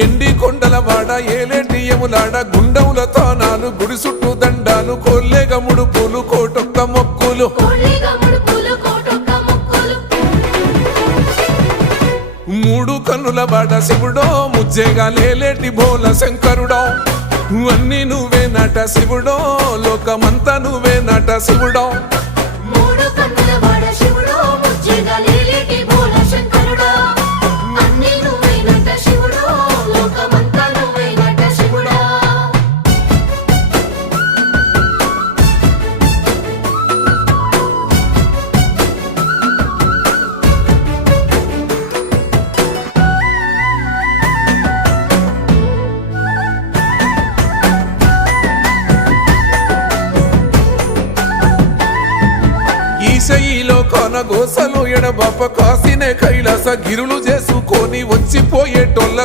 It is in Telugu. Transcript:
ఎండి కొండల వాడ ఏలేటి యములాడ గుండముల తానాలు గుడి చుట్టూ దండాలు కోల్లేగ ముడుపులు కోటొక్క మొక్కులు మూడు కన్నుల వాడ శివుడో ముజ్జేగా లేలేటి బోల శంకరుడో అన్ని నువ్వే నట శివుడో లోకమంతా నువ్వే నట శివుడో ఈశయిలో కొనగోసలు ఎడబాప కాసినే కైలాస గిరులు చేసుకొని వచ్చిపోయేటోళ్ళ